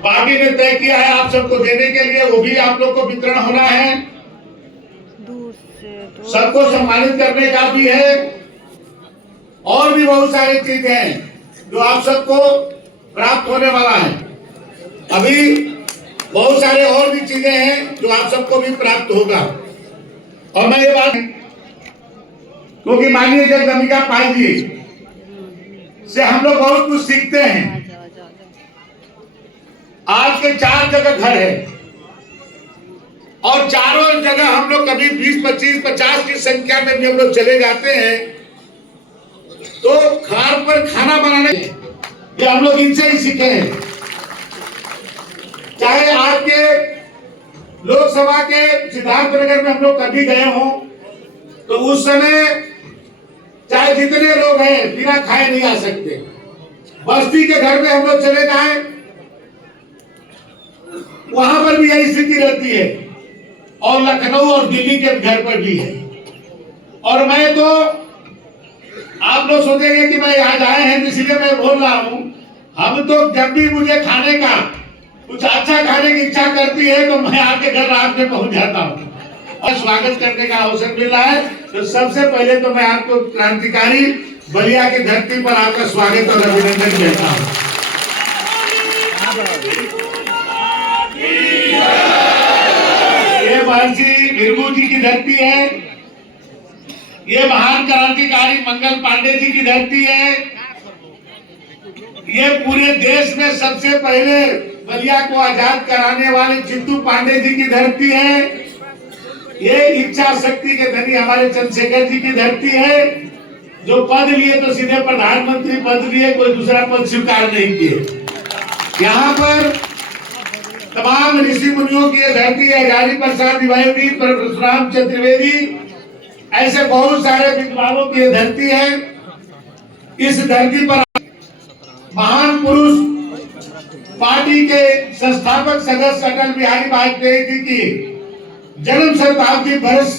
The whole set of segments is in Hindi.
पार्टी ने तय किया है आप सबको देने के लिए, वो भी आप लोग को वितरण होना है। सबको सम्मानित करने का भी है और भी बहुत सारी चीजें हैं जो आप सबको प्राप्त होने वाला है। अभी बहुत सारे और भी चीजें हैं जो आप सबको भी प्राप्त होगा। और मैं ये बात क्योंकि माननीय जगदम्बिका पाल जी से हम लोग बहुत कुछ सीखते हैं। आज के 4 जगह घर है और चारों जगह हम लोग कभी 20, 25, 50 की संख्या में भी हम लोग चले जाते हैं तो खार पर खाना बनाने ये हम लोग इनसे ही सीखे हैं। चाहे आपके लोकसभा के सिद्धार्थनगर में हम लोग कभी गए हों तो उस समय चाहे जितने लोग हैं बिना खाए नहीं आ सकते। बस्ती के घर में हम लोग चले जाए वहां पर भी यही स्थिति रहती है और लखनऊ और दिल्ली के घर पर भी है। और मैं तो आप लोग सोचेंगे कि मैं आज आए हैं इसलिए मैं बोल रहा हूं। हम तो जब भी मुझे खाने का कुछ अच्छा खाने की इच्छा करती है तो मैं आपके घर रात में पहुंच जाता हूं और स्वागत करने का अवसर मिल रहा है। तो सबसे पहले तो मैं आपको क्रांतिकारी बलिया की धरती पर आपका स्वागत और अभिनंदन करता हूं। ये महर्षि भृगु जी की धरती है, ये महान क्रांतिकारी मंगल पांडे जी की धरती है, ये पूरे देश में सबसे पहले बलिया को आजाद कराने वाले चित्तू पांडे जी की धरती है, ये इच्छा शक्ति के धनी हमारे चंद्रशेखर जी की धरती है जो पद लिए तो सीधे प्रधानमंत्री पद लिए, कोई दूसरा पद स्वीकार नहीं किए। यहाँ पर तमाम ऋषि मुनियों की धरती है, हजारी प्रसाद द्विवेदी, परशुराम चतुर्वेदी, ऐसे बहुत सारे विद्वानों की धरती है। इस धरती पर महान पुरुष पार्टी के संस्थापक सदस्य अटल बिहारी वाजपेयी जी की जन्म शताब्दी वर्ष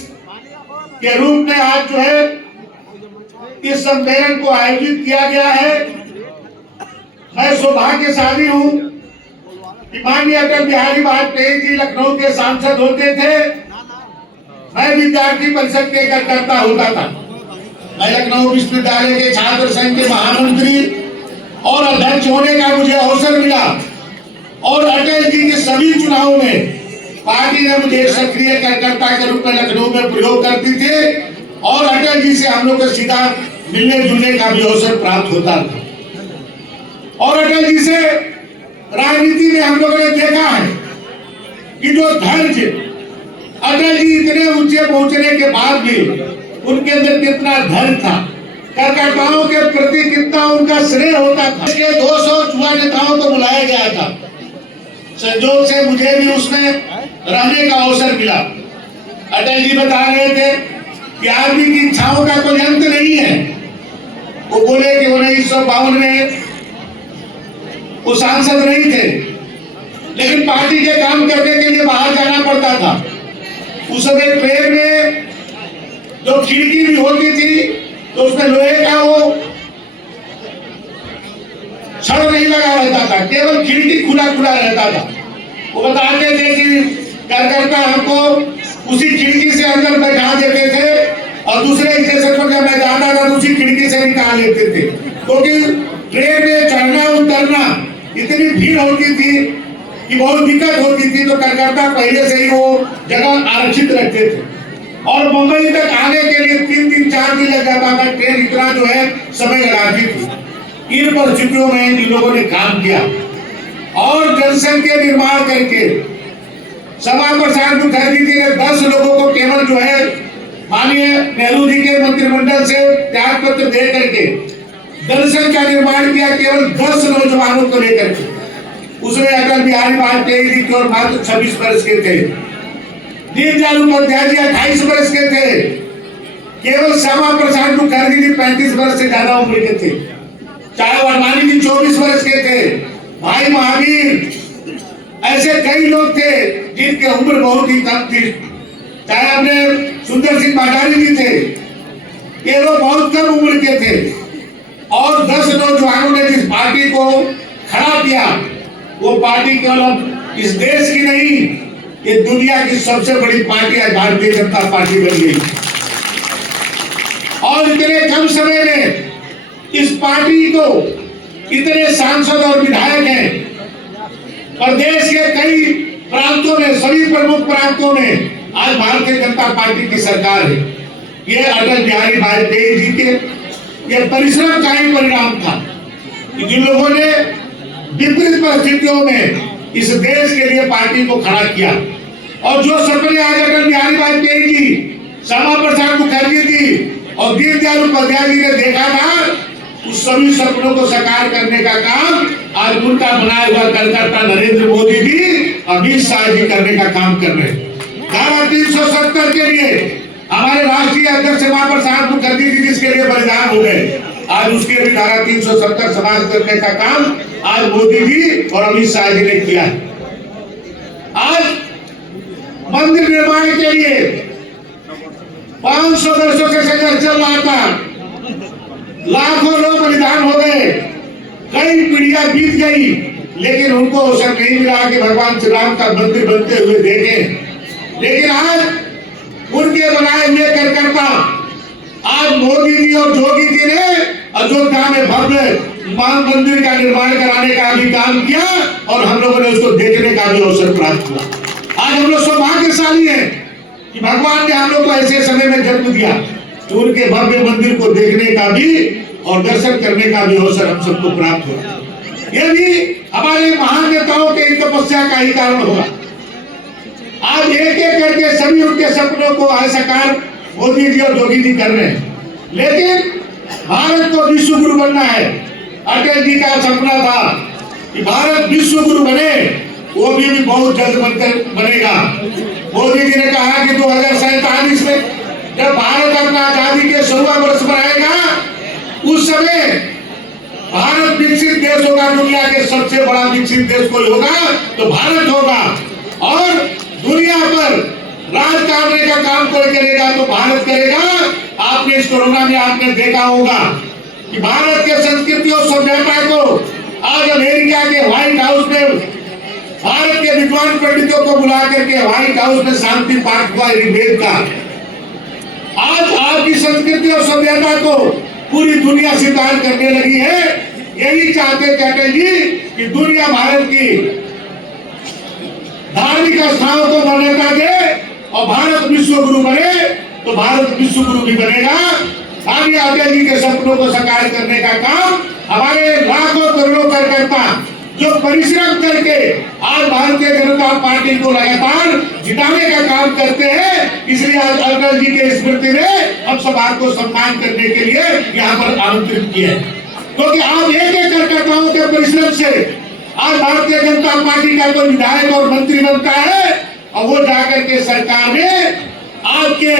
के रूप में आज जो है इस सम्मेलन को आयोजित किया गया है। मैं सौभाग्यशाली हूं कि माननीय अटल बिहारी वाजपेयी जी लखनऊ के सांसद होते थे, मैं विद्यार्थी परिषद के कार्यकर्ता होता था। मैं लखनऊ विश्वविद्यालय के छात्र संघ के महामंत्री और अध्यक्ष होने का मुझे अवसर मिला और अटल जी के सभी चुनावों में पार्टी ने मुझे सक्रिय कार्यकर्ता के रूप में लखनऊ में प्रयोग करती थी और अटल जी से हम लोग को सीधा मिलने जुलने का भी अवसर प्राप्त होता था। और अटल जी से राजनीति में हम लोगों ने देखा है कि जो धैर्य अटल जी इतने ऊंचे पहुंचने के बाद भी उनके अंदर कितना धैर्य था, कार्यकर्ताओं के प्रति कितना उनका स्नेह होता था। इसके 200 युवा नेताओं को बुलाया गया था, संजोग से मुझे भी उसमें रहने का अवसर मिला। अटल जी बता रहे थे कि आदमी की इच्छाओं का कोई अंत नहीं है। वो बोले कि 1952 में वो सांसद नहीं थे लेकिन पार्टी के काम करने के लिए बाहर जाना पड़ता था। उस समय ट्रेन में जो खिड़की भी होती थी तो उसमें लोहे का वो छड़ नहीं लगा रहता था, केवल खिड़की खुला खुला रहता था। वो बताते थे कि कार्यकर्ता हमको उसी खिड़की से अंदर बैठा देते थे और दूसरे स्टेशन पर जब मैं जाता था तो उसी खिड़की से निकाल लेते थे, क्योंकि ट्रेन में चढ़ना उतरना इतनी भीड़ होती थी कि बहुत दिक्कत होती थी। तो कार्यकर्ता पहले से ही वो जगह आरक्षित रखते थे और मुंबई तक आने के लिए 3 4 दिन लग जाता था। ट्रेन इतना जो है समय लगाती थी। इन परिस्थितियों में इन लोगों ने काम किया और जनसंघ के निर्माण करके सभा प्रसाद मुखर्जी जी ने 10 लोगों को केवल जो है माननीय नेहरू जी के मंत्रिमंडल से त्याग पत्र दे करके जनसंघ का निर्माण किया, केवल 10 नौजवानों को लेकर के। उसमें अटल बिहारी वाजपेयी जी केवल मात्र 26 वर्ष के थे, दीनदयाल उपाध्याय जी 28 वर्ष के थे, केवल श्यामा प्रसाद मुखर्जी जी 35 वर्ष से ज्यादा उम्र के थे, चाहे वाडवानी जी 24 वर्ष के थे, भाई महावीर, ऐसे कई लोग थे जिनकी उम्र बहुत ही कम थी। चाहे अपने सुंदर सिंह भंडारी जी थे, ये लोग बहुत कम उम्र के थे। और 10 नौजवानों ने जिस पार्टी को खड़ा किया वो पार्टी केवल इस देश की नहीं, ये दुनिया की सबसे बड़ी पार्टी आज भारतीय जनता पार्टी बन गई। और इतने कम समय में इस पार्टी को इतने सांसद और विधायक हैं और देश के कई प्रांतों में, सभी प्रमुख प्रांतों में आज भारतीय जनता पार्टी की सरकार है। ये अटल बिहारी वाजपेयी जी के ये परिश्रम का ही परिणाम था कि जिन लोगों ने विपरीत परिस्थितियों में इस देश के लिए पार्टी को खड़ा किया और जो सपने आज अटल बिहारी वाजपेयी जी, श्यामा प्रसाद मुखर्जी जी और दीनदयाल उपाध्याय जी ने देखा था, उस सभी सपनों को साकार करने का काम आज उनका बनाया हुआ कलकत्ता नरेंद्र मोदी जी, अमित शाह जी करने का काम कर रहे हैं। धारा 370 के लिए हमारे राष्ट्रीय अध्यक्ष श्यामा प्रसाद मुखर्जी जी जिसके लिए बलिदान हो गए, आज उसके भी धारा 370 समाप्त करने का काम आज मोदी जी और अमित शाह जी ने किया है। आज मंदिर निर्माण के लिए 500 वर्षों से संघर्ष चल रहा था, लाखों लोग बलिदान हो गए, कई पीढ़ियां बीत गई, लेकिन उनको अवसर नहीं मिला कि भगवान श्री राम का मंदिर बनते हुए देखें। लेकिन आज उनके बनाए हुए कार्यकर्ता आज मोदी जी और योगी जी ने अयोध्या में भव्य राम मंदिर का निर्माण कराने का भी काम किया और हम लोगों ने उसको देखने का भी अवसर प्राप्त हुआ। आज हम लोग सौभाग्यशाली हैं कि भगवान ने हम लोग को ऐसे समय में जन्म दिया तो उनके भव्य मंदिर को देखने का भी और दर्शन करने का भी अवसर हम सबको प्राप्त हुआ। यह भी हमारे महान नेताओं के तपस्या का ही कारण होगा। आज एक एक करके सभी उनके सपनों को साकार मोदी जी और योगी जी कर रहे हैं। लेकिन भारत को विश्व गुरु बनना है। अटल जी का सपना था कि भारत विश्व गुरु बने, वो भी बहुत जल्द बनकर बनेगा। मोदी जी ने कहा कि 2047 में जब भारत अपना आजादी के 100वां वर्ष मनाएगा, उस समय भारत विकसित देश होगा, दुनिया के सबसे बड़ा विकसित देश कोई होगा तो भारत होगा। और दुनिया पर राज करने का काम कोई करेगा तो भारत करेगा। आपने इस कोरोना में आपने देखा होगा कि भारत के संस्कृति और सभ्यता को आज अमेरिका के व्हाइट हाउस में भारत के विद्वान पंडितों को बुला करके व्हाइट हाउस में शांति पाठ हुआ ऋग्वेद का। आज आपकी संस्कृति और सभ्यता को पूरी दुनिया स्वीकार करने लगी है। यही चाहते थे अटल जी कि दुनिया भारत की धार्मिक स्थानों को मान्यता दे और भारत विश्व गुरु बने, तो भारत विश्व गुरु भी बनेगा। आगे अटल जी के सपनों को साकार करने का काम हमारे लाखों करोड़ों कार्यकर्ता जो परिश्रम करके आज भारतीय जनता पार्टी को लगातार जिताने का काम करते हैं, इसलिए आज अटल जी के स्मृति में हम सब आपको सम्मान करने के लिए यहाँ पर आमंत्रित किए हैं। क्योंकि आप एक एक कार्यकर्ताओं के परिश्रम से आज भारतीय जनता पार्टी का कोई विधायक और मंत्री बनता है और वो जाकर के सरकार में आपके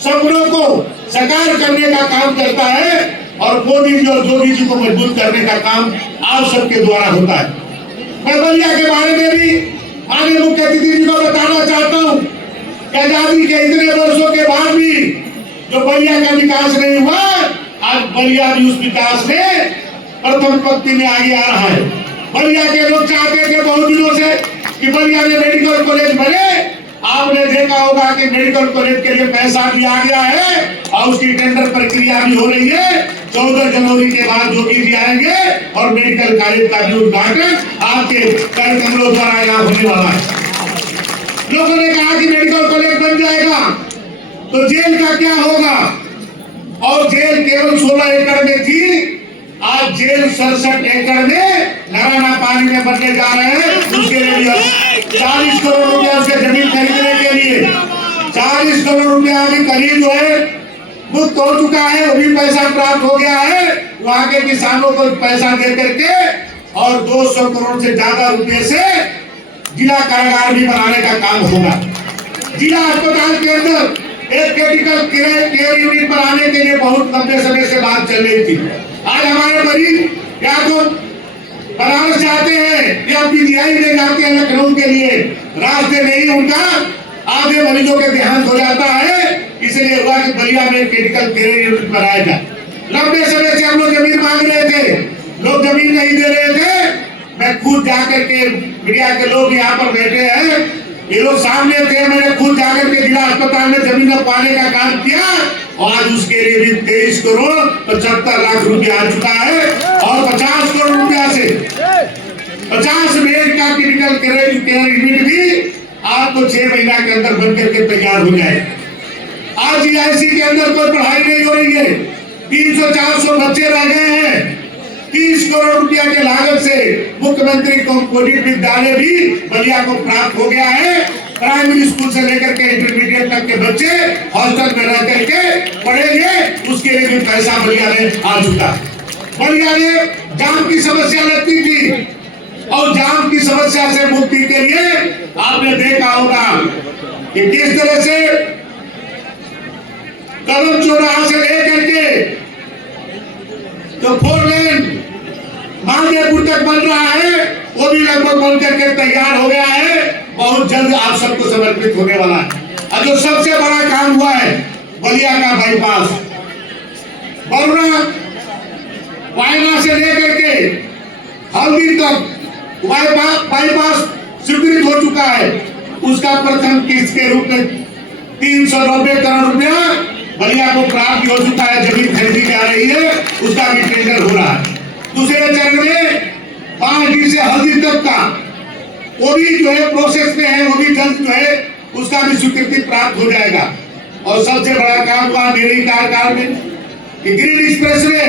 सपनों को साकार करने का काम करता है और मोदी जी और योगी जी को मजबूत करने का काम आप सबके द्वारा होता है। मैं बलिया के बारे में भी माननीय मुख्य अतिथि जी को बताना चाहता हूँ कि आजादी के इतने वर्षों के बाद भी जो बलिया का विकास नहीं हुआ, आज बलिया भी उस विकास में प्रथम पंक्ति में आगे आ रहा है। बलिया के लोग चाहते थे बहुत दिनों से कि बलिया में मेडिकल कॉलेज बने। आपने देखा होगा कि मेडिकल कॉलेज के लिए पैसा भी आ गया है और उसकी टेंडर प्रक्रिया भी हो रही है। 14 जनवरी के बाद योगी जी आएंगे और मेडिकल कॉलेज का भी उद्घाटन आपके कार्यक्रमों द्वारा यहाँ होने वाला है। लोगों ने कहा कि मेडिकल कॉलेज बन जाएगा तो जेल का क्या होगा, और जेल केवल 16 एकड़ में थी, आज जेल 67 एकड़ में नारायणा पानी में बनने जा रहे हैं। उसके लिए 40 करोड़ रुपया उसके जमीन खरीदने के लिए 40 करोड़ रुपया अभी करीब जो है मुक्त हो चुका है, वो भी पैसा प्राप्त हो गया है। वहां के किसानों को पैसा दे करके और 200 करोड़ से ज्यादा रुपए से जिला कारागार भी बनाने का काम होगा। जिला अस्पताल के अंदर एक क्रिटिकल केयर यूनिट बनाने के लिए बहुत लंबे समय से बात चल रही थी। आज हमारे मरीज या तो बनारस जाते हैं या पीजीआई ले जाते हैं लखनऊ के लिए, रास्ते नहीं उनका आधे मरीजों के देहांत हो जाता है। इसलिए हुआ कि बलिया में क्रिटिकल केयर यूनिट बनाया जाए। लंबे समय से हम लोग जमीन मांग रहे थे, लोग जमीन नहीं दे रहे थे। मैं खुद जाकर के, मीडिया के लोग यहाँ पर बैठे हैं, ये लोग सामने थे, मैंने खुद जाकर के जिला अस्पताल में जमीन पाने का काम किया और आज उसके लिए भी 23 करोड़ 75 लाख रुपया आ चुका है और 50 करोड़ रुपया से 50 बेड का क्रिटिकल केयर यूनिट भी आपको 6 महीना के अंदर बनकर के तैयार हो जाए। आज ईआईसी के अंदर कोई पढ़ाई नहीं हो रही है, 300-400 बच्चे रह गए हैं। 30 करोड़ रुपया के लागत से मुख्यमंत्री कॉम्पोजिट विद्यालय भी बलिया को प्राप्त हो गया है। प्राइमरी स्कूल से लेकर के इंटरमीडिएट तक के बच्चे हॉस्टल में रह करके पढ़ेंगे, उसके लिए भी पैसा बलिया में आ चुका। बलिया में जाम की समस्या लगती थी और जाम की समस्या से मुक्ति के लिए आपने देखा होगा कि किस तरह से कदम चौराहा से लेकर के तो 4 लेन मालदेपुर तक बन रहा है, वो भी लगभग बन करके तैयार हो गया है, बहुत जल्द आप सबको समर्पित होने वाला है। और जो सबसे बड़ा काम हुआ है बलिया का बाईपास, बरुआ वायना से लेकर के हल्दी तक बाईपास स्वीकृत हो चुका है। उसका प्रथम किस्त के रूप में 390 करोड़ रुपया बलिया को प्राप्त हो चुका है, जमीन खरीदी जा रही है, उसका भी टेंडर हो रहा है। दूसरे चरण में 5D से हल्दी तक का वो भी जो है प्रोसेस में है, वो भी जल्द जो है उसका भी स्वीकृति प्राप्त हो जाएगा। और सबसे बड़ा काम हुआ मेरे ही कार्यकाल में कि ग्रीन एक्सप्रेस वे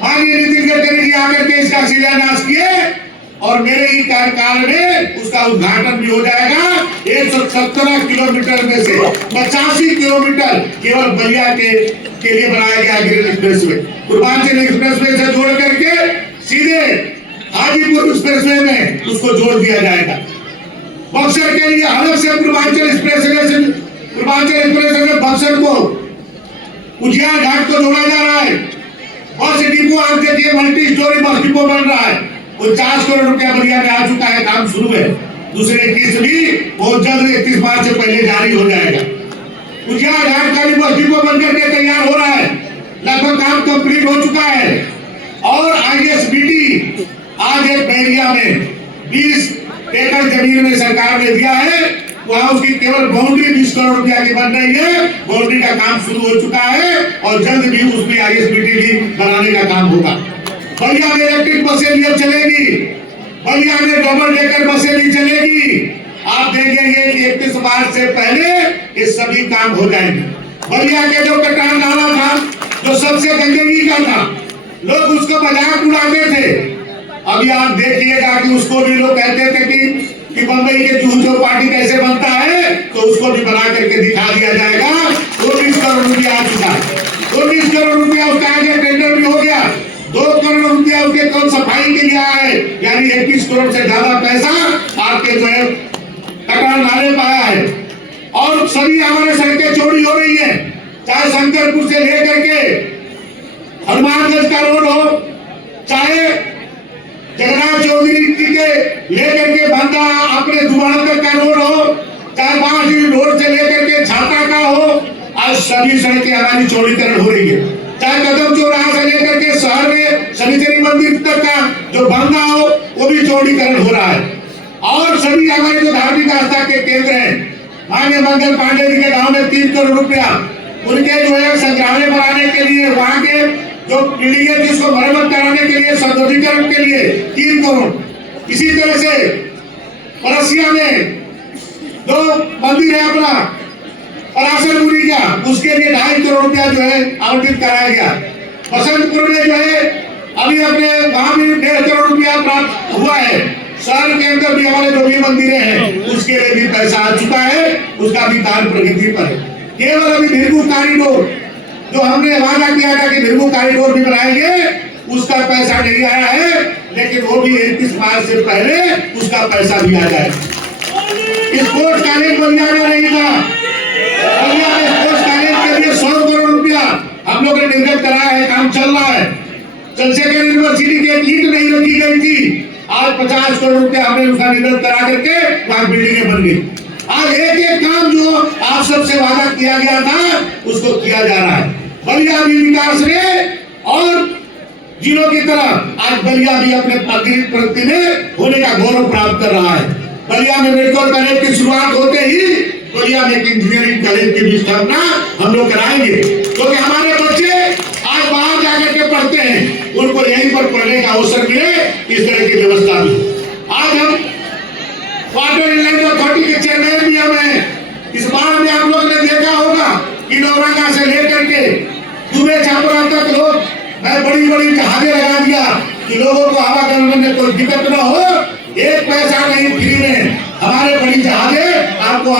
माननीय नितिन गडकरी जी आकर के इसका शिलान्यास किए और मेरे ही कार्यकाल में उसका उद्घाटन भी हो जाएगा। 117 किलोमीटर में से 85 किलोमीटर केवल बलिया के लिए बनाया गया green express way. Purvanchal express way से जोड़ करके सीधे हाजीपुर एक्सप्रेस वे में उसको जोड़ दिया जाएगा। बक्सर के लिए अलग से पूर्वांचल एक्सप्रेस वे में बक्सर को उजियार घाट को जोड़ा जा रहा है। बस डिपो आप देखिए, मल्टी स्टोरी बस डिपो बन रहा है, 50 करोड़ रुपया बलिया में आ चुका है, काम शुरू है। दूसरे किस्त भी बहुत जल्द 31 मार्च से पहले जारी हो जाएगा। उजियार घाट का भी बस डिपो बनकर के तैयार हो रहा है, लगभग काम कंप्लीट हो चुका है। और ISBT आज एक बैरिया में 20 एकड़ जमीन में सरकार ने दिया है, वहां उसकी केवल बाउंड्री 20 करोड़ रुपया की बन रही है। बाउंड्री का काम शुरू हो चुका है और जल्द भी उसमें ISBT भी बनाने का काम होगा। बलिया में इलेक्ट्रिक बसें भी अब चलेगी, बलिया में डबल डेकर बसें भी चलेगी। आप देखेंगे कि 31 मार्च से पहले ये सभी काम हो जाएंगे। बलिया के जो कटान नाला था, जो सबसे गंदगी का था, लोग उसको मजाक उड़ाते थे। अभी आप देखिएगा कि उसको भी लोग कहते थे कि बंबई के जूहू चौपाटी कैसे बनता है, तो उसको भी बना करके दिखा दिया जाएगा। 19 करोड़ रुपया आ चुका है, 19 करोड़ रुपया उसका आगे टेंडर भी हो गया। 2 करोड़ रुपया उसके कल सफाई के लिए आया है, यानी 21 करोड़ से ज्यादा पैसा आपके जो है कटान नाले पाया है। और सभी हमारे सड़कें चौड़ी हो रही है, चाहे शंकरपुर से लेकर के हनुमानगंज का रोड हो, चाहे जगन्नाथ चौधरी जी के लेकर के बंदा अपने दुआरा तक का रोड हो, चाहे बांसडीह रोड से लेकर के छाता का हो, आज सभी सड़कें हमारी चौड़ीकरण हो रही है। चाहे कदम चौराहा से लेकर के शहर में शनिचरी मंदिर तक का जो बंदा हो, वो भी चौड़ीकरण हो रहा है। और सभी हमारे जो धार्मिक आस्था के केंद्र हैं, माननीय मंगल पांडे जी के गांव में 3 करोड़ रुपया उनके जो है संग्रहालय बनाने के लिए, वहां के जो बिल्डिंग है जिसको मरम्मत कराने के लिए, सौंदर्यीकरण के लिए 3 करोड़। इसी तरह से परसिया में 2 मंदिर है अपना पराशर मुनि का, उसके लिए 2.5 करोड़ रुपया जो है आवंटित कराया गया। बसंतपुर में जो है अभी अपने वहां भी 1.5 करोड़ रुपया प्राप्त हुआ है। शहर के अंदर भी हमारे जो भी मंदिर हैं उसके लिए भी पैसा आ चुका है, उसका भी कार्य प्रगति पर है। केवल अभी भिरगू कॉरिडोर जो हमने वादा किया था कि भिरगू कॉरिडोर भी बनाएंगे, उसका पैसा नहीं आया है, लेकिन वो भी 31 मार्च से पहले उसका पैसा भी आ जाएगा। स्पोर्ट्स कॉलेज बलिया में नहीं था, बलिया में स्पोर्ट्स कॉलेज के लिए 100 करोड़ रुपया हम लोग ने निर्गत कराया है, काम चल रहा है। चंद्रशेखर यूनिवर्सिटी की एक ईंट नहीं रखी गई थी, आज 50 करोड़ रुपया हमने उसका निर्गत करा करके वहां बिल्डिंगें बन गई। आज एक एक काम जो आप सबसे वादा किया गया था उसको किया जा रहा है। बलिया भी विकास में और जिलों की तरह आज बलिया भी अपने प्रगति में होने का गौरव प्राप्त कर रहा है। बलिया में मेडिकल कॉलेज की शुरुआत होते ही बलिया में एक इंजीनियरिंग कॉलेज की भी स्थापना हम लोग कराएंगे, क्योंकि हमारे बच्चे आज बाहर जाकर के पढ़ते हैं, उनको यहीं पर पढ़ने का अवसर मिले, इस तरह की व्यवस्था भी। आज हम वाटर इनलैंड अथॉरिटी के चेयरमैन भी हमें इस बार में आप लोग ने देखा होगा कि नौरंगा से लेकर के दुबे छापरा तक लोग बड़ी बड़ी जहाजें लगा दिया कि लोगों को आवागमन में कोई दिक्कत न हो, एक पैसा नहीं फ्री में हमारे बड़ी जहाजें आपको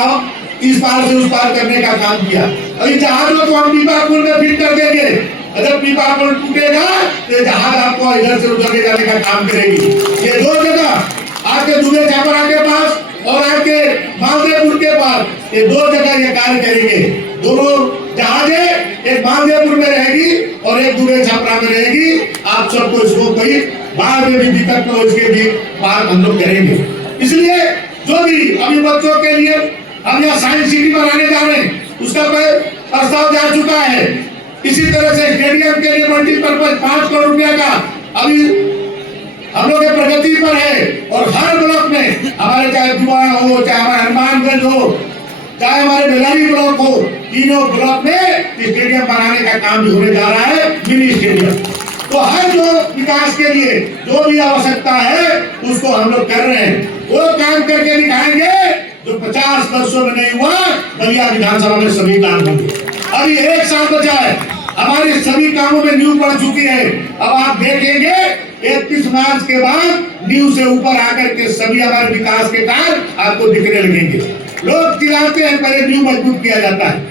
इस पार से उस पार करने का काम किया। और इन जहाजों को हम पीपापुर में फिट कर देंगे, अगर पीपापुर टूटेगा तो जहाज आपको इधर से उधर ले जाने का काम करेगी। ये दो जगह आपके दुबे छापरा के पास और आपके मालदेपुर के पास, ये दो जगह ये कार्य करेंगे। दोनों जहाजें एक मालदेपुर में रहेगी और एक दुबे छापरा में रहेगी। आप सबको इसको कोई बाहर में भी दिक्कत न हो, इसके भी बात हम लोग करेंगे। इसलिए जो भी अभी बच्चों के लिए हम यहाँ साइंस सिटी बनाने जा रहे हैं, उसका प्रस्ताव जा चुका है। इसी तरह से स्टेडियम के लिए मल्टीपर्पज 5 करोड़ रुपया का अभी हम लोग प्रगति पर है। और हर ब्लॉक में हमारे चाहे दुआन हो, चाहे हमारे हनुमानगंज हो, चाहे हमारे बेलारी ब्लॉक हो, तीनों ब्लॉक में स्टेडियम बनाने का काम भी होने जा रहा है, मिनी स्टेडियम। तो हर जो विकास के लिए जो भी आवश्यकता है उसको हम लोग कर रहे हैं, वो काम करके दिखाएंगे जो 50 वर्षों में नहीं हुआ। बलिया विधानसभा में सभी काम होंगे। अभी 1 साल बचा है, हमारे सभी कामों में नींव पड़ चुकी है। अब आप देखेंगे 31 मार्च के बाद नींव से ऊपर आकर के सभी हमारे विकास के काम आपको दिखने लगेंगे। लोग चिल्लाते हैं पहले नींव मजबूत किया जाता है,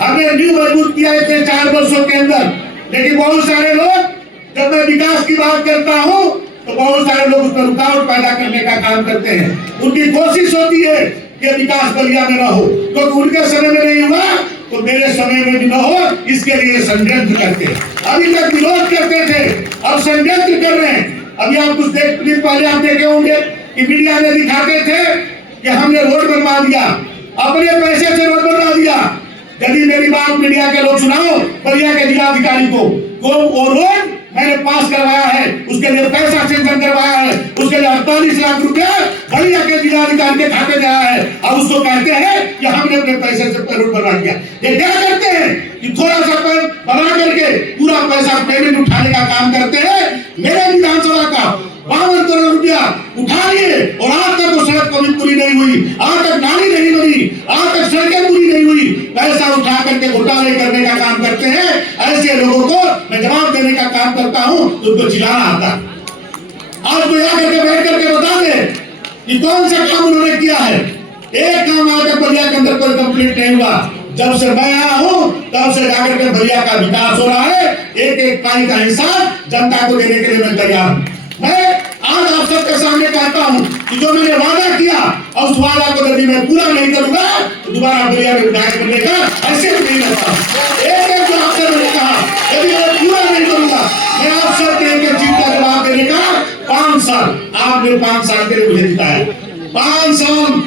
हमने नींव मजबूत किया इतने 4 वर्षों के अंदर। लेकिन बहुत सारे लोग, जब मैं विकास की बात करता हूँ तो बहुत सारे लोग उस पर रुकावट पैदा करने का काम करते हैं। उनकी कोशिश होती है कि विकास बलिया में न हो, क्योंकि तो उनके समय में नहीं हुआ तो मेरे समय में भी न हो, इसके लिए षड्यंत्र करते हैं। अभी तक विरोध करते थे, अब षड्यंत्र कर रहे हैं। अभी आप कुछ देख पहले आप देखे होंगे कि मीडिया में दिखाते थे कि हमने रोड बनवा दिया, अपने पैसे से रोड बनवा दिया। यदि मेरी बात मीडिया के लोग सुनाओ बलिया के जिलाधिकारी को, वो रोड मैंने पास करवाया है, उसके लिए पैसा सेंक्शन करवाया है, उसके लिए 48 लाख रुपया बलिया के जिलाधिकारी के खाते में आया है। अब उसको कहते हैं कि हमने अपने पैसे से रोड बना दिया। ये क्या करते हैं कि थोड़ा सा बना करके पूरा पैसा पेमेंट उठाने का काम करते हैं। मेरे विधानसभा का 52 करोड़ रुपया उठा लिए और आज तक वो सड़क कभी पूरी नहीं हुई, आज तक नाली नहीं बनी, आज तक सड़कें पूरी नहीं हुई। पैसा उठा करके घोटाले करने का काम करते हैं। ऐसे लोगों को मैं जवाब देने का काम करता हूं तो उनको चिल्लाना आता है। आज तो यहाँ करके बैठ करके बता दे कि कौन सा काम उन्होंने किया है। एक काम आज तक बलिया के अंदर कोई कंप्लीट नहीं हुआ। जब से मैं आया हूं तब से जाकर के बलिया का विकास हो रहा है। एक एक पाई का हिसाब जनता को देने के लिए मैं तैयार हूं। मैं आज आप सबके सामने कहता हूं कि जो मैंने वादा किया और उस वादा को यदि मैं पूरा नहीं करूंगा तो दोबारा बलिया में विधायक बनने का ऐसे नहीं रहता। एक जो आपसे मैंने कहा यदि मैं पूरा नहीं करूंगा, मैं आप सबके एक चीज का जवाब देने का 5 साल, आपने 5 साल के लिए मुझे जिताया। 5 साल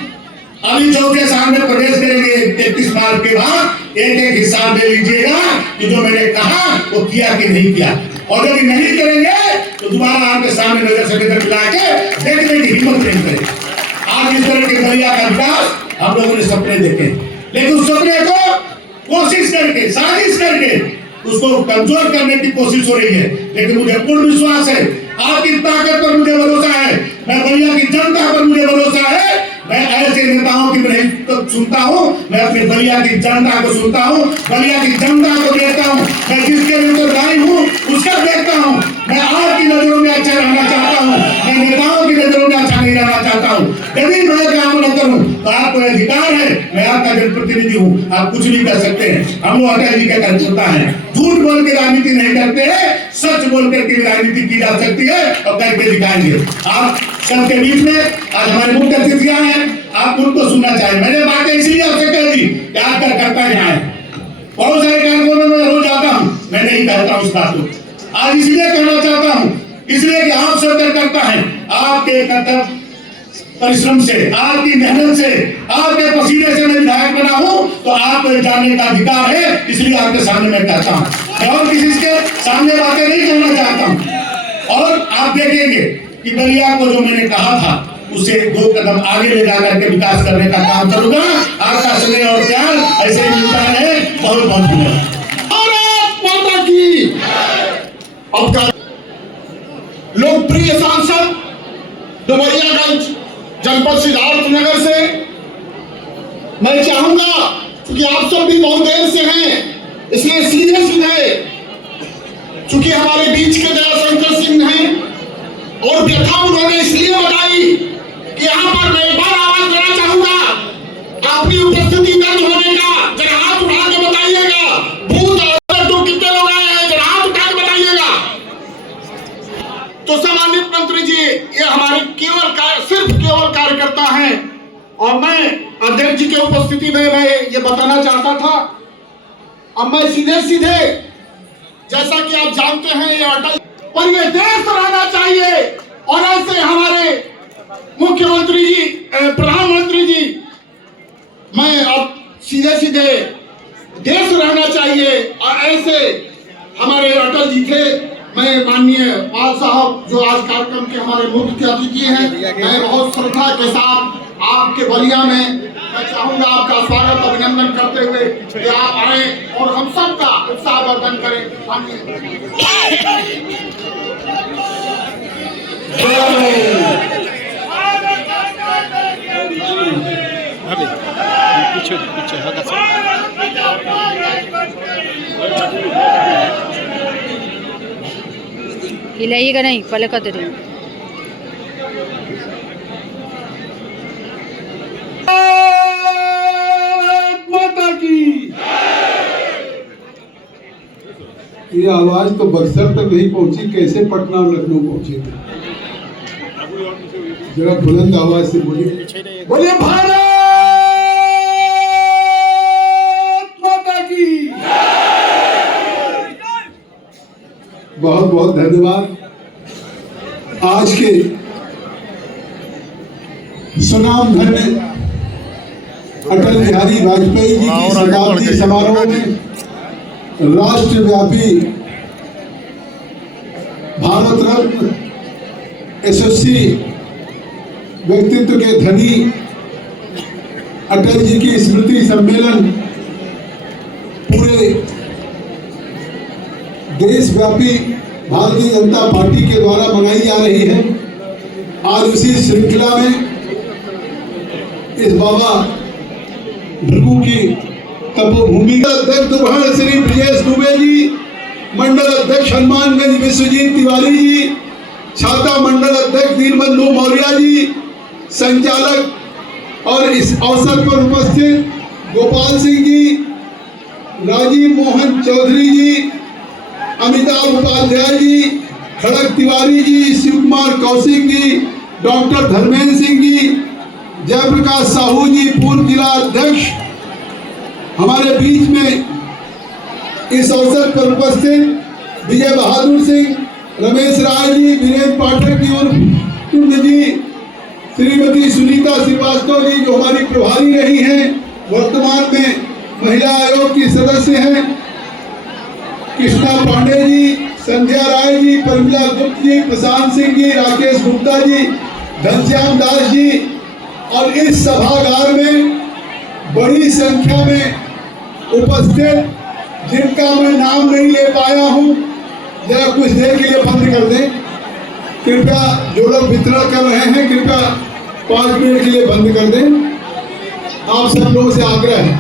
अभी चौथे साल में प्रवेश करेंगे। 31 मार्च के बाद एक हिसाब दे लीजिएगा कि जो मैंने कहा वो किया कि नहीं किया। और यदि नहीं करेंगे तो दोबारा आपके सामने नजर से नजर मिला के देखने की हिम्मत नहीं करेंगे। आज इस तरह के बलिया का विकास हम लोगों ने सपने देखे, लेकिन उस सपने को कोशिश करके, साजिश करके उसको कमजोर करने की कोशिश हो रही है। लेकिन मुझे पूर्ण विश्वास है, आपकी ताकत पर मुझे भरोसा है, मैं बलिया की जनता पर मुझे भरोसा है। मैं ऐसे नेताओं की नहीं तो सुनता हूँ, मैं अपनी बलिया की जनता को सुनता हूँ, बलिया की जनता को देखता हूँ। मैं जिसके लिए उत्तरदायी हूँ उसका देखता हूँ। मैं आपकी नजरों में अच्छा रहना चाहता हूँ, मैं नेताओं की नजरों में अच्छा नहीं रहना चाहता हूँ। यदि मैं काम न करूँ तो आपको अधिकार है, मैं आपका जनप्रतिनिधि हूँ, आप कुछ भी कर सकते हैं। हम लोग अटल जी का कर्ज होता है, झूठ बोल के राजनीति नहीं करते हैं, सच बोल करके राजनीति की जा सकती है और करके दिखाएंगे। आप सबके बीच में आज हमारे मुख्य अतिथियां हैं, आप उनको सुनना चाहिए। मैंने बातें इसलिए आपसे कह दी कि आप करता यहाँ है। बहुत सारे कार्यक्रमों में मैं रोज आता हूँ, मैं नहीं कहता हूँ इस बात को। आज इसलिए कहना चाहता हूँ, इसलिए कि आप सब करता है, आपके कर्तव्य परिश्रम से, आपकी मेहनत से, आपके पसीने से मैं विधायक बना हूं, तो आपको जानने का अधिकार है। इसलिए आपके सामने मैं कहता हूं, मैं और किसी के सामने बातें नहीं कहना चाहता हूं। और आप देखेंगे कि बलिया को जो मैंने कहा था उसे 2 कदम आगे ले जाकर के विकास करने का काम करूंगा। आपका स्नेह और प्यार ऐसे ही मिलता है। बहुत बहुत धन्यवाद। भारत माता की। आपका लोकप्रिय सांसद डुमरियागंज जनपद सिद्धार्थनगर से मैं चाहूंगा, क्योंकि आप सब भी बहुत देर से हैं, इसलिए सीधे सीधे, चूंकि हमारे बीच के दयाशंकर सिंह हैं और व्यथा उन्होंने इसलिए बताई कि यहाँ पर मैं एक बार आवाज देना चाहूंगा। आपकी उपस्थिति दर्ज होने का जरा हाथ उठा के बताइएगा। बूथ और कितने लोग आए हैं, जरा हाथ उठा के बताइएगा। तो सम्मानित मंत्री जी, ये हमारे सिर्फ केवल कार्यकर्ता हैं और मैं अध्यक्ष जी की उपस्थिति में मैं ये बताना चाहता था। अब मैं सीधे सीधे, जैसा कि आप जानते हैं, ये अटल पर ये देश रहना चाहिए और ऐसे हमारे मुख्यमंत्री जी, प्रधानमंत्री जी, मैं अब सीधे सीधे देश रहना चाहिए और ऐसे हमारे अटल जी थे। मैं माननीय पाल साहब जो आज कार्यक्रम के हमारे मुख्य अतिथि हैं, मैं बहुत श्रद्धा के साथ आपके बलिया में मैं चाहूंगा आपका स्वागत अभिनंदन करते हुए कि आप आए और हम सबका उत्साहवर्धन करें। हिलाइएगा नहीं, पलक दे रही। माता की। ये आवाज तो बक्सर तक नहीं पहुंची, कैसे पटना और लखनऊ पहुंची? जरा बुलंद आवाज से बोलिए। बोलिए भारत माता की। बहुत बहुत धन्यवाद। आज के सुनाम धन्य अटल बिहारी वाजपेयी जी की शताब्दी समारोह में राष्ट्रव्यापी भारत रत्न यशस्वी व्यक्तित्व के धनी अटल जी की स्मृति सम्मेलन पूरे देशव्यापी भारतीय जनता पार्टी के द्वारा मनाई जा रही है। आज उसी श्रृंखला में इस बाबा भृगु की तपोभूमि अध्यक्ष दुभर्ण श्री ब्रिजेश दुबे जी, मंडल अध्यक्ष हनुमानगंज विश्वजीत तिवारी जी, छाता मंडल अध्यक्ष दीनबंधु मौर्य जी, संचालक और इस अवसर पर उपस्थित गोपाल सिंह जी, राजीव मोहन चौधरी जी, अमिताभ उपाध्याय जी, खड़क तिवारी जी, शिव कुमार कौशिक जी, डॉक्टर धर्मेंद्र सिंह जी, जयप्रकाश साहू जी, पूर्व जिला अध्यक्ष, हमारे बीच में इस अवसर पर उपस्थित विजय बहादुर सिंह, रमेश राय जी, वीरेंद्र पाठक जी और कुंड जी, श्रीमती सुनीता श्रीवास्तव जी जो हमारी प्रभारी रही हैं, वर्तमान में महिला आयोग की सदस्य हैं, कृष्णा पांडे जी, संध्या राय जी, परमिला गुप्त जी, प्रशांत सिंह जी, राकेश गुप्ता जी, घनश्याम दास जी और इस सभागार में बड़ी संख्या में उपस्थित जिनका मैं नाम नहीं ले पाया हूं, जरा कुछ देर के लिए बंद कर दें कृपया। जो लोग वितरण कर रहे हैं कृपया 5 मिनट के लिए बंद कर दें। आप सब लोगों से आग्रह है,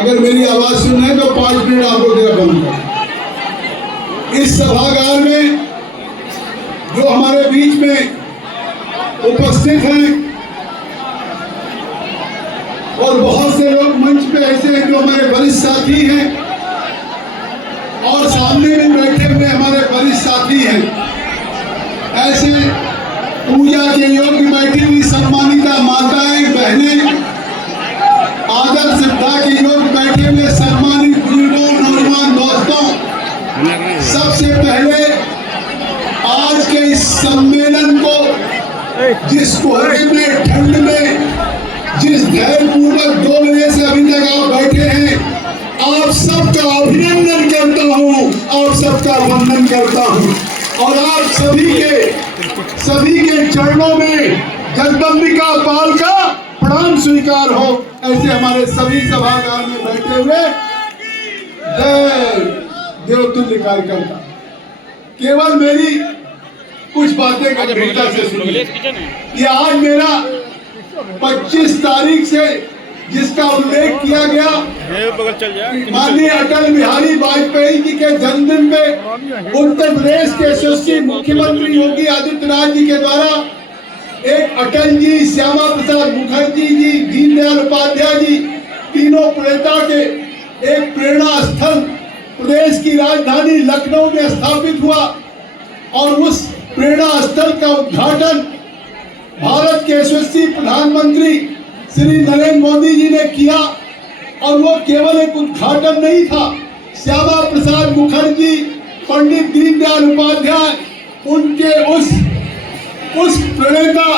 अगर मेरी आवाज सुन रहे हैं तो 5 मिनट आप लोग जरा बंद करें। इस सभागार में जो हमारे बीच में उपस्थित हैं और बहुत से लोग मंच पे ऐसे हैं जो हमारे वरिष्ठ साथी हैं और सामने में बैठे हुए हमारे वरिष्ठ साथी हैं, ऐसे पूजा के योग्य बैठी हुई सम्मानिता माताएं बहनें, आदर श्रद्धा के योग्य बैठे हुए सम्मानित बुजुर्गों, नौजवान दोस्तों, सबसे पहले आज के इस सम्मेलन को जिस कोहरे में, ठंड में, जिस धैर्यपूर्वक 2 बजे से अभी तक आप बैठे हैं, आप सबका अभिनंदन करता हूं, आप सबका वंदन करता हूं और आप सब चरणों में जगदम्बिका पाल का प्रणाम स्वीकार हो। ऐसे हमारे सभी सभागार में बैठे हुए जय देवतुल्य कार्यकर्ता, केवल मेरी कुछ बातें गंभीरता से सुनिए। ये आज मेरा 25 तारीख से जिसका उल्लेख किया गया माननीय अटल बिहारी वाजपेयी जी के जन्मदिन पे उत्तर प्रदेश के यशस्वी मुख्यमंत्री योगी आदित्यनाथ जी के द्वारा एक अटल जी, श्यामा प्रसाद मुखर्जी जी, दीनदयाल उपाध्याय जी, तीनों प्रेता के एक प्रेरणा स्थल प्रदेश की राजधानी लखनऊ में स्थापित हुआ और उस प्रेरणा स्थल का उद्घाटन भारत के यशस्वी प्रधानमंत्री श्री नरेंद्र मोदी जी ने किया। और वो केवल एक उद्घाटन नहीं था, श्यामा प्रसाद मुखर्जी, पंडित दीनदयाल उपाध्याय, उनके उस प्रणेता,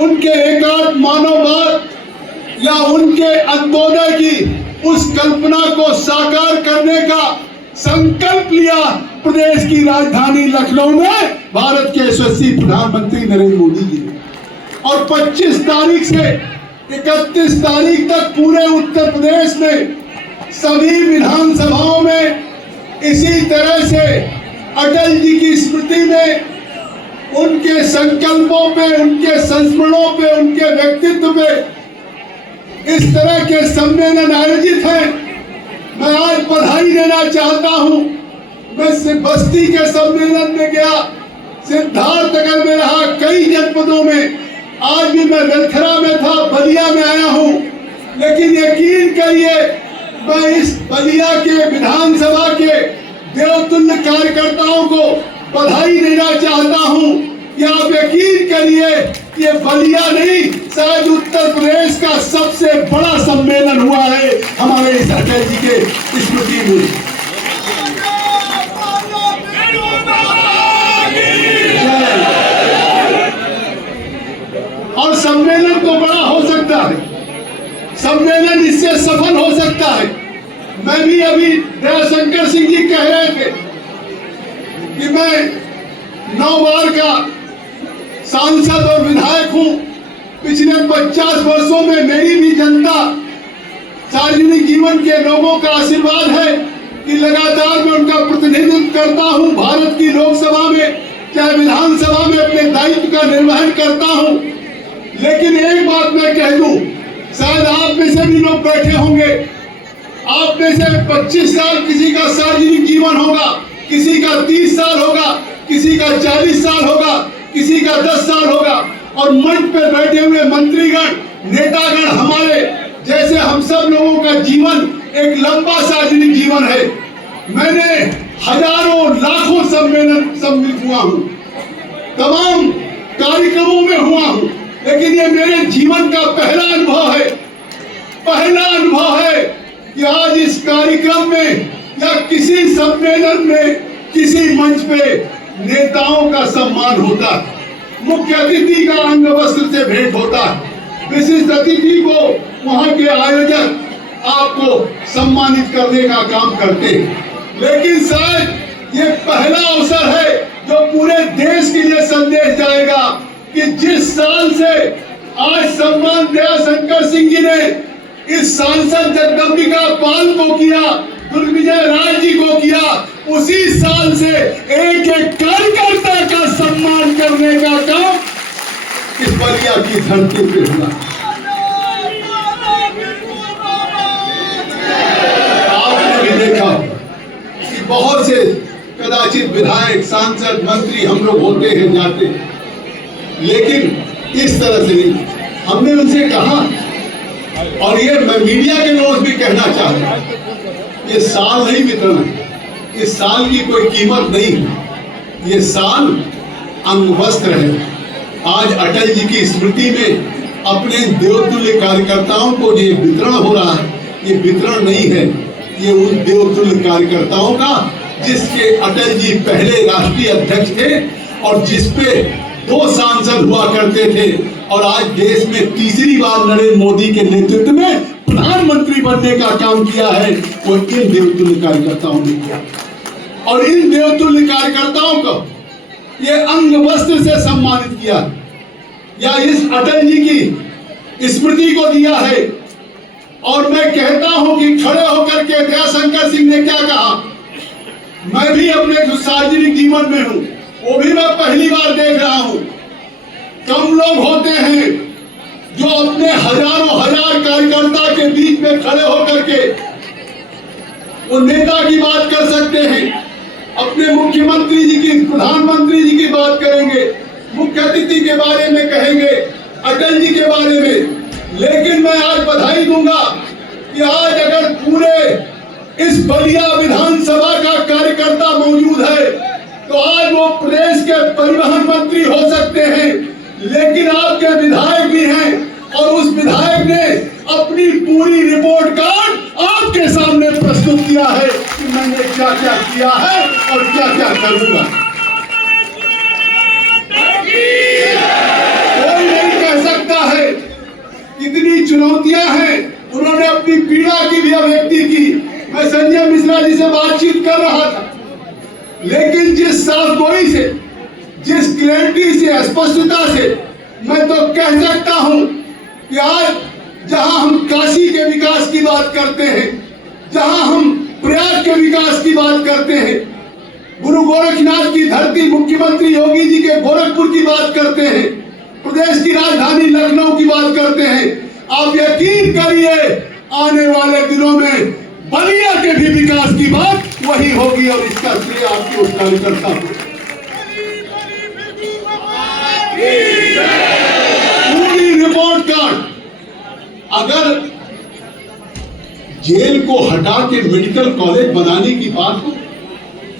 उनके एकात्म मानववाद या उनके अंत्योदय की उस कल्पना को साकार करने का संकल्प लिया प्रदेश की राजधानी लखनऊ में भारत के यशस्वी प्रधानमंत्री नरेंद्र मोदी जी ने। और 25 तारीख से 31 तारीख तक पूरे उत्तर प्रदेश में सभी विधानसभाओं में इसी तरह से अटल जी की स्मृति में, उनके संकल्पों पे, उनके संस्मरणों पे, उनके व्यक्तित्व पे इस तरह के सम्मेलन आयोजित हैं। मैं आज बधाई देना चाहता हूं। मैं बस्ती के सम्मेलन में गया, सिद्धार्थनगर में रहा, कई जनपदों में, आज भी मैं वेलखरा में था, बलिया में आया हूं। लेकिन यकीन करिए, मैं इस बलिया के विधानसभा के देवतुल्य कार्यकर्ताओं को बधाई देना चाहता हूं कि आप यकीन करिए, ये बलिया नहीं, शायद उत्तर प्रदेश का सबसे बड़ा सम्मेलन हुआ है हमारे इस अटल जी के स्मृति में। और सम्मेलन तो बड़ा हो सकता है, सम्मेलन इससे सफल हो सकता है। मैं भी अभी दयाशंकर सिंह जी कह रहे थे कि मैं 9 बार का सांसद और विधायक हूं। पिछले 50 वर्षों में मेरी भी जनता, सार्वजनिक जीवन के लोगों का आशीर्वाद है कि लगातार मैं उनका प्रतिनिधित्व करता हूं भारत की लोकसभा में, चाहे विधानसभा में अपने दायित्व का निर्वहन करता हूं। लेकिन एक बात मैं कह दूं, शायद आप में से भी लोग बैठे होंगे, आप में से 25 साल किसी का सार्वजनिक जीवन होगा, किसी का 30 साल होगा, किसी का 40 साल होगा, किसी का 10 साल होगा। और मंच पे बैठे हुए मंत्रीगण, नेतागण, हमारे जैसे हम सब लोगों का जीवन एक लंबा सार्वजनिक जीवन है। मैंने हजारों लाखों सम्मिलित हुआ हूँ, तमाम कार्यक्रमों में हुआ हूँ, लेकिन ये मेरे जीवन का पहला अनुभव है कि आज इस कार्यक्रम में या किसी सम्मेलन में, किसी मंच पे नेताओं का सम्मान होता है, मुख्य अतिथि का अंग वस्त्र से भेंट होता है, विशिष्ट अतिथि को वहां के आयोजक आपको सम्मानित करने का काम करते हैं। लेकिन शायद ये पहला अवसर है जो पूरे देश के लिए संदेश जाएगा कि जिस साल से आज सम्मान दयाशंकर सिंह जी ने इस सांसद जगदम्बिका पाल को किया, दुर्विजय राय जी को किया, उसी साल से एक एक कार्यकर्ता का सम्मान करने का काम इस बलिया की धरती पे हुआ। आपने भी देखा कि बहुत से कदाचित विधायक, सांसद, मंत्री हम लोग होते हैं, जाते हैं, लेकिन इस तरह से नहीं। हमने उनसे कहा, और ये मैं मीडिया के लोग भी कहना चाहता हूं, ये साल नहीं वितरण है, इस साल की कोई कीमत नहीं है, ये साल अंगवस्त्र है। आज अटल जी की स्मृति में अपने देवतुल्य कार्यकर्ताओं को ये वितरण हो रहा है, ये वितरण नहीं है, ये उन देवतुल्य कार्यकर्ताओं का जिसके अटल जी पहले राष्ट्रीय अध्यक्ष थे और जिसपे 2 सांसद हुआ करते थे, और आज देश में तीसरी बार नरेंद्र मोदी के नेतृत्व में प्रधानमंत्री बनने का काम किया है, वो इन देवतुल्य कार्यकर्ताओं ने किया। और इन देवतुल्य कार्यकर्ताओं को ये अंग वस्त्र से सम्मानित किया। या इस अटल जी की स्मृति को दिया है। और मैं कहता हूं कि खड़े होकर के दयाशंकर सिंह ने क्या कहा, मैं भी अपने सार्वजनिक जीवन में हूं, वो भी मैं पहली बार देख रहा हूं। कम लोग होते हैं जो अपने हजारों हजार कार्यकर्ता के बीच में खड़े होकर के वो नेता की बात कर सकते हैं, अपने मुख्यमंत्री जी की, प्रधानमंत्री जी की बात करेंगे, मुख्य अतिथि के बारे में कहेंगे, अटल जी के बारे में। लेकिन मैं आज बधाई दूंगा कि आज अगर पूरे इस बलिया विधानसभा का कार्यकर्ता मौजूद है तो आज वो प्रदेश के परिवहन मंत्री हो सकते हैं, लेकिन आपके विधायक भी हैं और उस विधायक ने अपनी पूरी रिपोर्ट कार्ड आपके सामने प्रस्तुत किया है कि मैंने क्या क्या किया है और क्या क्या करूंगा। कोई नहीं कह सकता है, कितनी चुनौतियां हैं। उन्होंने अपनी पीड़ा की भी अभिव्यक्ति की। मैं संजय मिश्रा जी से बातचीत कर रहा था, लेकिन जिस साफगोई से, जिस क्लैरिटी से, स्पष्टता से मैं तो कह सकता हूं कि आज जहां हम काशी के विकास की बात करते हैं, जहां हम प्रयाग के विकास की बात करते हैं, गुरु गोरखनाथ की धरती मुख्यमंत्री योगी जी के गोरखपुर की बात करते हैं, प्रदेश की राजधानी लखनऊ की बात करते हैं, आप यकीन करिए आने वाले दिनों में बलिया के भी विकास की बात वही होगी और इसका श्रेय आपके उस कार्यकर्ता को। पूरी रिपोर्ट कार्ड, अगर जेल को हटा के मेडिकल कॉलेज बनाने की बात हो,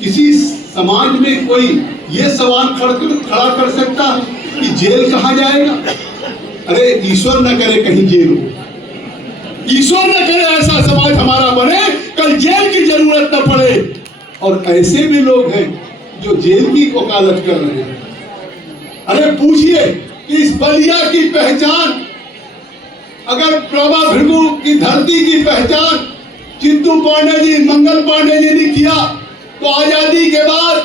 किसी समाज में कोई ये सवाल खड़ा कर सकता कि जेल कहाँ जाएगा? अरे ईश्वर न करे कहीं जेल हो, ईश्वर न करे ऐसा समाज हमारा बने कल जेल की जरूरत न पड़े। और ऐसे भी लोग हैं जो जेल की वकालत कर रहे हैं। अरे पूछिए कि इस बलिया की पहचान, अगर प्रभा भृगु की धरती की पहचान चित्तू पांडे जी, मंगल पांडे जी ने किया, तो आजादी के बाद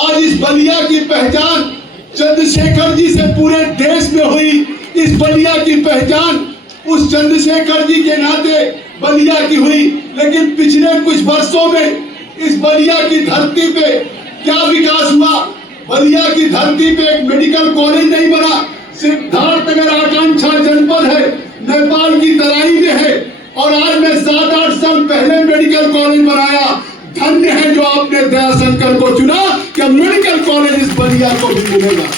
आज इस बलिया की पहचान चंद्रशेखर जी से पूरे देश में हुई। इस बलिया की पहचान उस चंद्रशेखर जी के नाते बलिया की हुई। लेकिन पिछले कुछ वर्षों में इस बलिया की धरती पे क्या विकास हुआ? बलिया की धरती पे एक मेडिकल कॉलेज नहीं बना। सिद्धार्थनगर आकांक्षा जनपद है, नेपाल की तराई में है, और आज मैं 7-8 साल पहले मेडिकल कॉलेज बनाया। धन्य है जो आपने दयाशंकर को चुना कि मेडिकल कॉलेज इस बलिया को भी मिलेगा।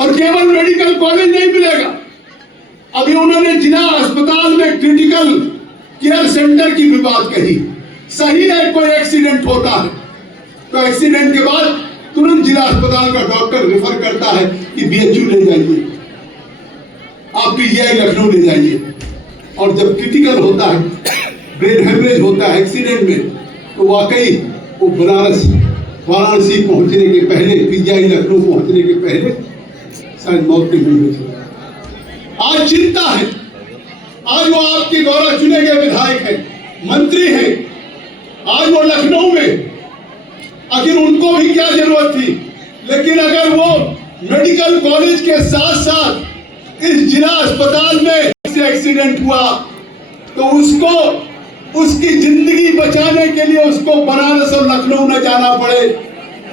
और केवल मेडिकल कॉलेज नहीं मिलेगा, अभी उन्होंने जिला अस्पताल में क्रिटिकल केयर सेंटर की भी बात कही। सही है, कोई एक्सीडेंट होता है तो एक्सीडेंट के बाद तुरंत जिला अस्पताल का डॉक्टर रेफर करता है कि बीएचयू ले जाइए, आप पीजीआई लखनऊ ले जाइए। और जब क्रिटिकल होता है, ब्रेन हेमरेज होता है एक्सीडेंट में, तो वाकई वो वाराणसी पहुंचने के पहले, पीजीआई लखनऊ पहुंचने के पहले शायद मौत के मुंह में। आज चिंता है, आज वो आपके द्वारा चुने गए विधायक हैं, मंत्री हैं, आज वो लखनऊ में, आखिर उनको भी क्या जरूरत थी? लेकिन अगर वो मेडिकल कॉलेज के साथ साथ इस जिला अस्पताल में से एक्सीडेंट हुआ तो उसको, उसकी जिंदगी बचाने के लिए उसको बनारस और लखनऊ न जाना पड़े,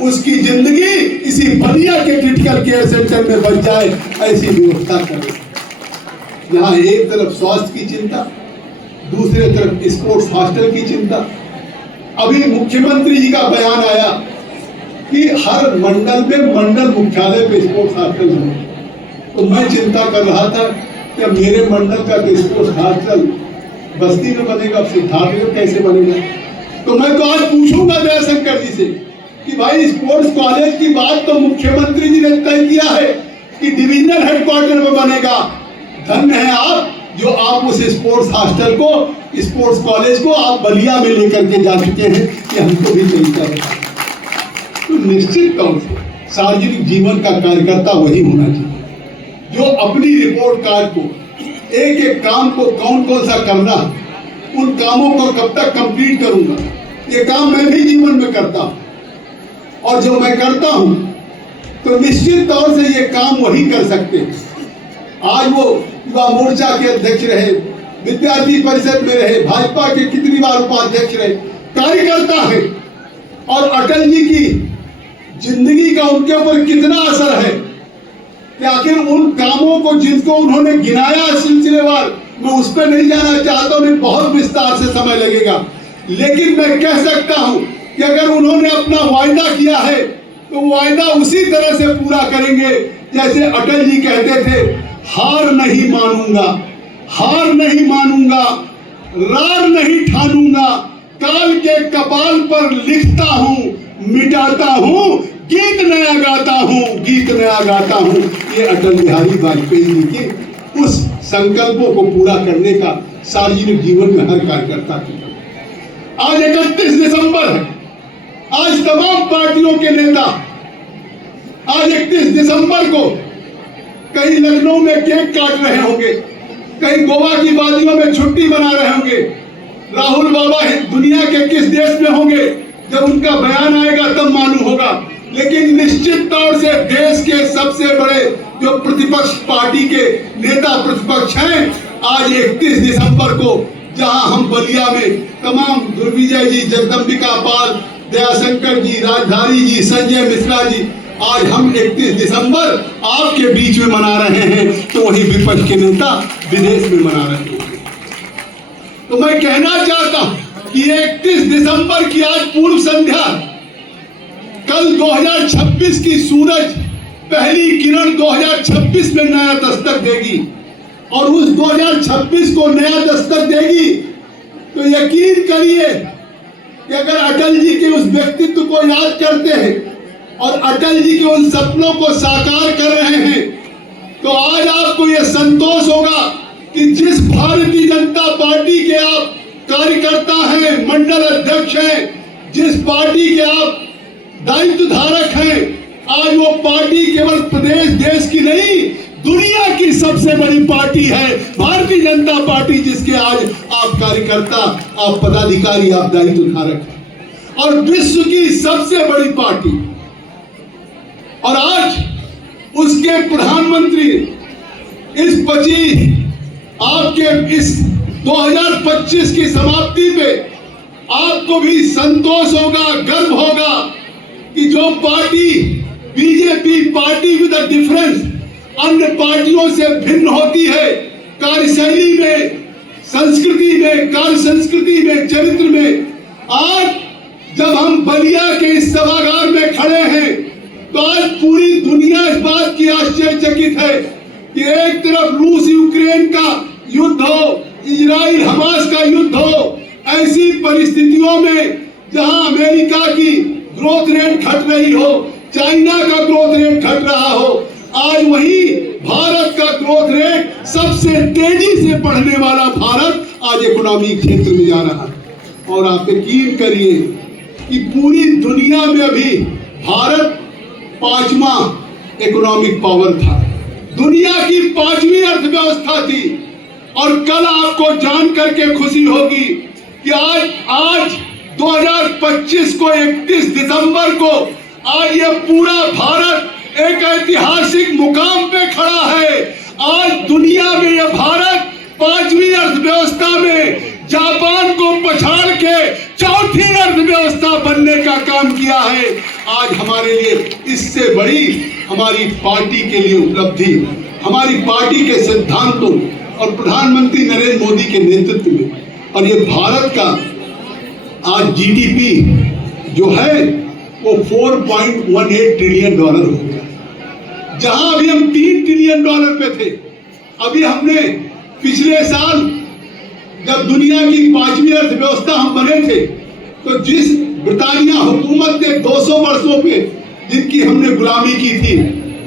उसकी जिंदगी इसी बलिया के क्रिटिकल केयर सेंटर में बच जाए, ऐसी व्यवस्था करें। यहाँ एक तरफ स्वास्थ्य की चिंता, दूसरे तरफ स्पोर्ट्स हॉस्टल की चिंता। अभी मुख्यमंत्री जी का बयान आया कि हर मंडल में, मंडल मुख्यालय पे स्पोर्ट्स हॉस्टल है। तो मैं चिंता कर रहा था कि मेरे मंडल का स्पोर्ट्स हॉस्टल बस्ती में बनेगा, सिद्धार्थ में कैसे बनेगा? तो मैं तो आज पूछूंगा दयाशंकर जी से कि भाई स्पोर्ट्स कॉलेज की बात तो मुख्यमंत्री जी ने तय किया है कि डिविजनल हेडक्वार्टर में बनेगा। धन्य है आप जो आप उस स्पोर्ट्स हॉस्टल को, स्पोर्ट्स कॉलेज को आप बलिया में लेकर के जा चुके हैं कि हमको भी तरीका है। तो निश्चित तौर से सार्वजनिक जीवन का कार्यकर्ता वही होना चाहिए जो अपनी रिपोर्ट कार्ड को, एक एक काम को कौन कौन सा करना, उन कामों को कब तक कंप्लीट करूंगा, ये काम मैं भी जीवन में करता हूं। और जो मैं करता हूं तो निश्चित तौर से ये काम वही कर सकते हैं। आज वो युवा मोर्चा के अध्यक्ष रहे, विद्यार्थी परिषद में रहे, भाजपा के कितनी बार उपाध्यक्ष रहे, कार्यकर्ता है। और अटल जी की जिंदगी का उनके ऊपर कितना असर है कि आखिर उन कामों को जिनको उन्होंने गिनाया सिलसिलेवार, मैं उस पर नहीं जाना चाहता, उन्हें बहुत विस्तार से समय लगेगा। लेकिन मैं कह सकता हूं कि अगर उन्होंने अपना वायदा किया है तो वायदा उसी तरह से पूरा करेंगे जैसे अटल जी कहते थे, हार नहीं मानूंगा, हार नहीं मानूंगा, रार नहीं ठानूंगा, काल के कपाल पर लिखता हूं, मिटाता हूं, गीत नया गाता हूं, गीत नया गाता हूं। ये अटल बिहारी वाजपेयी जी के उस संकल्पों को पूरा करने का सार्वजनिक जीवन में हर कार्यकर्ता की। आज 31 दिसंबर है। आज तमाम पार्टियों के नेता आज 31 दिसंबर को कहीं लखनऊ में केक काट रहे होंगे, कहीं गोवा की वादियों में छुट्टी मना रहे होंगे। राहुल बाबा दुनिया के किस देश में होंगे, जब उनका बयान आएगा तब मालूम होगा। लेकिन निश्चित तौर से देश के सबसे बड़े जो प्रतिपक्ष पार्टी के नेता प्रतिपक्ष हैं, आज 31 दिसंबर को जहां हम बलिया में तमाम दुर्विजय जी, जगदम्बिका पाल, दयाशंकर जी, राजधारी जी, संजय मिश्रा जी, आज हम 31 दिसंबर आपके बीच में मना रहे हैं, तो वही विपक्ष के नेता विदेश में मना रहे हैं। तो मैं कहना चाहता हूं कि 31 दिसंबर की आज पूर्व संध्या, कल 2026 की सूरज पहली किरण 2026 में नया दस्तक देगी, और उस 2026 को नया दस्तक देगी तो यकीन करिए कि अगर अटल जी के उस व्यक्तित्व को याद करते हैं और अटल जी के उन सपनों को साकार कर रहे हैं, तो आज आपको यह संतोष होगा कि जिस भारतीय जनता पार्टी के आप कार्यकर्ता हैं, मंडल अध्यक्ष हैं, जिस पार्टी के आप दायित्व धारक हैं, आज वो पार्टी केवल प्रदेश देश की नहीं, दुनिया की सबसे बड़ी पार्टी है भारतीय जनता पार्टी, जिसके आज आप कार्यकर्ता, आप पदाधिकारी, आप दायित्व धारक हैं, और विश्व की सबसे बड़ी पार्टी। और आज उसके प्रधानमंत्री इस 25 आपके इस 2025 की समाप्ति पे आपको भी संतोष होगा, गर्व होगा कि जो party BJP party with a difference अन्य पार्टियों से भिन्न होती है, कार्यशैली में, संस्कृति में, कार्य संस्कृति में, चरित्र में। आज जब हम बलिया के इस सभागार में खड़े हैं तो आज पूरी दुनिया इस बात की आश्चर्यचकित है कि एक तरफ रूस यूक्रेन का युद्ध हो, इजराइल हमास का युद्ध हो, ऐसी परिस्थितियों में जहां अमेरिका की ग्रोथ रेट घट रही हो, चाइना का ग्रोथ रेट घट रहा हो, आज वही भारत का ग्रोथ रेट सबसे तेजी से बढ़ने वाला भारत आज इकोनॉमिक क्षेत्र में जा रहा है। और आप यकीन करिए कि पूरी दुनिया में अभी भारत 5वां इकोनॉमिक पावर था, दुनिया की 5वीं अर्थव्यवस्था थी। और कल आपको जान करके खुशी होगी कि आज 2025 को 31 दिसंबर को आज ये पूरा भारत एक ऐतिहासिक मुकाम पे खड़ा है। आज दुनिया में यह भारत 5वीं अर्थव्यवस्था में जापान को पछाड़ के 4थी अर्थव्यवस्था बनने का काम किया है। आज हमारे लिए इससे बड़ी हमारी पार्टी के लिए उपलब्धि, हमारी पार्टी के सिद्धांतों और प्रधानमंत्री नरेंद्र मोदी के नेतृत्व में, और ये भारत का आज जीडीपी जो है वो $4.18 ट्रिलियन हो गया, जहां अभी हम $3 ट्रिलियन पे थे। अभी हमने पिछले साल जब दुनिया की 5वीं अर्थव्यवस्था हम बने थे, तो जिस ब्रिटानिया हुकूमत ने 200 वर्षों पे जिनकी हमने गुलामी की थी,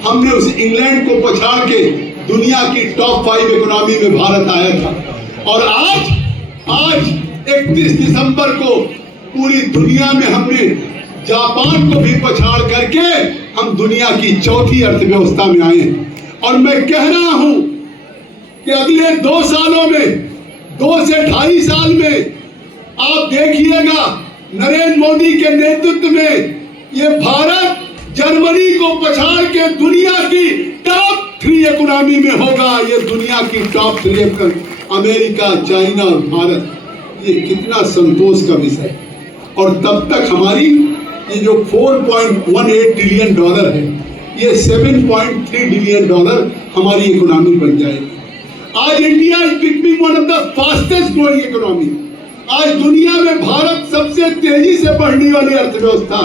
हमने उस इंग्लैंड को पछाड़ के दुनिया की टॉप 5 इकोनॉमी में भारत आया था। और आज 31 दिसंबर को पूरी दुनिया में हमने जापान को भी पछाड़ करके हम दुनिया की 4थी अर्थव्यवस्था में आए हैं। और मैं कह रहा हूं कि अगले 2 सालों में, 2 से 2.5 साल में आप देखिएगा नरेंद्र मोदी के नेतृत्व में ये भारत जर्मनी को पछाड़ के दुनिया की टॉप 3 इकोनॉमी में होगा। ये दुनिया की टॉप 3 अमेरिका, चाइना और भारत। ये कितना संतोष का विषय है। और तब तक हमारी ये जो $4.18 ट्रिलियन है, ये $7.3 ट्रिलियन हमारी इकोनॉमी बन जाएगी। आज India is becoming one of the fastest growing economy. आज दुनिया में भारत सबसे तेजी से बढ़ने वाली अर्थव्यवस्था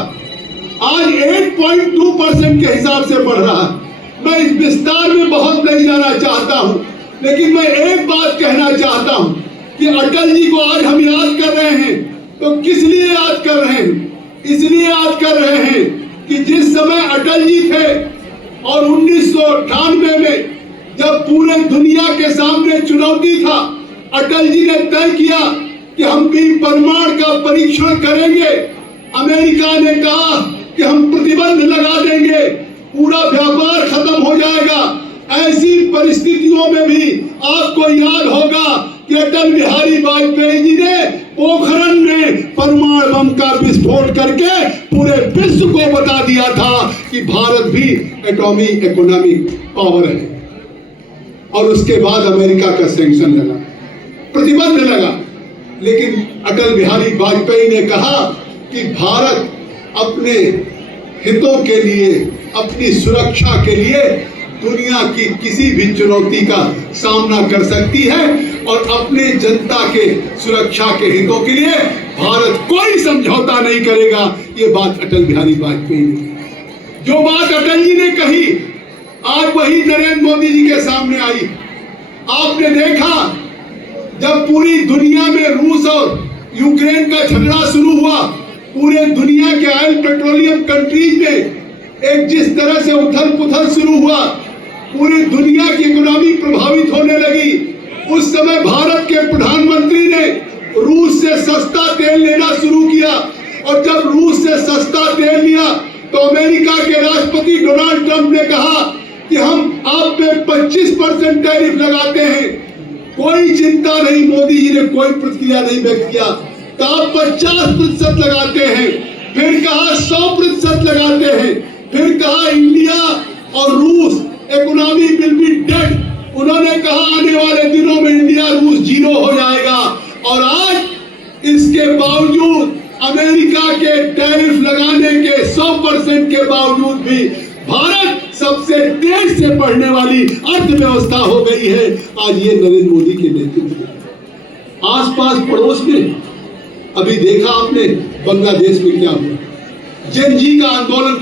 आज 8.2% के हिसाब से बढ़ रहा है। मैं इस विस्तार में बहुत नहीं जाना चाहता हूं, लेकिन मैं एक बात कहना चाहता हूं कि अटल जी को आज हम याद कर रहे हैं, तो किस लिए याद कर रहे हैं? इसलिए याद कर रहे हैं कि जिस समय अटल जी थे और 1998 में जब पूरे दुनिया के सामने चुनौती था, अटल जी ने तय किया कि हम भी परमाणु का परीक्षण करेंगे। अमेरिका ने कहा कि हम प्रतिबंध लगा देंगे, पूरा व्यापार खत्म हो जाएगा। ऐसी परिस्थितियों में भी आपको याद होगा कि अटल बिहारी वाजपेयी जी ने पोखरण में परमाणु बम का विस्फोट करके पूरे विश्व को बता दिया था कि भारत भी एटॉमिक इकोनॉमिक पावर है। और उसके बाद अमेरिका का सैंक्शन लगा, प्रतिबंध लगा। लेकिन अटल बिहारी वाजपेयी ने कहा कि भारत अपने हितों के लिए, अपनी सुरक्षा के लिए दुनिया की किसी भी चुनौती का सामना कर सकती है और अपने जनता के सुरक्षा के हितों के लिए भारत कोई समझौता नहीं करेगा। ये बात अटल बिहारी वाजपेयी ने कही। जो बात अटल जी ने कही आज वही नरेंद्र मोदी जी के सामने आई। आपने देखा जब पूरी दुनिया में रूस और यूक्रेन का झगड़ा शुरू हुआ, पूरे दुनिया के ऑयल पेट्रोलियम कंट्रीज में एक जिस तरह से उथल पुथल शुरू हुआ, पूरी दुनिया की इकोनॉमी प्रभावित होने लगी। उस समय भारत के प्रधानमंत्री ने रूस से सस्ता तेल लेना शुरू किया और जब रूस से सस्ता तेल लिया तो अमेरिका के राष्ट्रपति डोनाल्ड ट्रंप ने कहा कि हम आप पे 25% टैरिफ लगाते हैं। कोई चिंता नहीं, मोदी जी ने कोई प्रतिक्रिया नहीं व्यक्त किया। कहा 50% लगाते हैं, फिर कहा 100% लगाते हैं, फिर कहा इंडिया और रूस इकोनॉमी विल बी डेड। उन्होंने कहा आने वाले दिनों में इंडिया रूस जीरो हो जाएगा। और आज इसके बावजूद अमेरिका के टैरिफ लगाने के 100% के बावजूद भी भारत सबसे तेज से बढ़ने वाली अर्थव्यवस्था हो गई है आज ये नरेंद्र मोदी के नेतृत्व में। आसपास पड़ोस में अभी देखा आपने बांग्लादेश में क्या हुआ, जेन जी का आंदोलन